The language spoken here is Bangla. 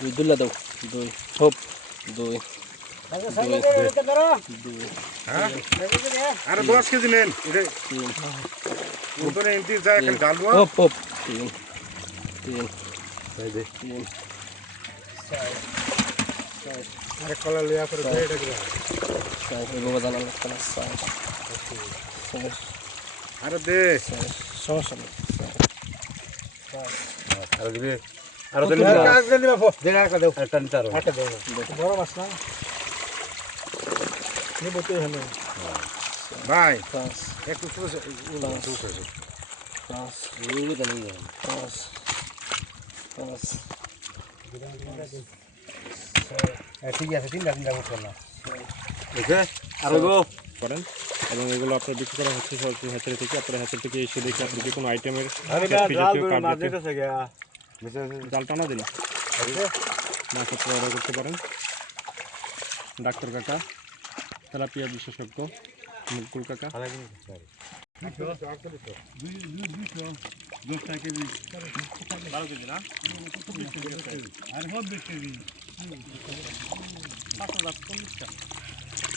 দুই দুলা দাও দুই হোপ দুই আরে 10 কেজি নেন উপরে এন্টি যায় এখন ঢালবো হোপ হোপ তিন তিন এই দে তিন আরে কলা লিয়া করে দে এটা করে সাইড বাবা জানা লাগতো না সাইড আরে দে সমস্যা নেই আরে দিবে আরে দিলে কাজ করে দিবা ফো দে একটা দাও একটা নিতে আরো একটা দাও বড় মাছ না নি বলতে হলো ভাই পাঁচ একটু ছোট ছোট পাঁচ এগুলো তো নেই পাঁচ পাঁচ ঠিক আছে তিনটা করছো না ওকে আরো গো করেন এবং এগুলো আপনার বিক্রি করা হচ্ছে সরাসরি হ্যাচারি থেকে। আপনার হ্যাচারি থেকে এসে দেখে আপনি যে কোনো আইটেমের জাল টানা দিন মাছ অর্ডার করতে পারেন। ডাক্তার কাকা, তেলাপিয়া বিশেষজ্ঞ, মুকুল কাকা, 10 কেজি 12 কেজি না 5,040 টাকা।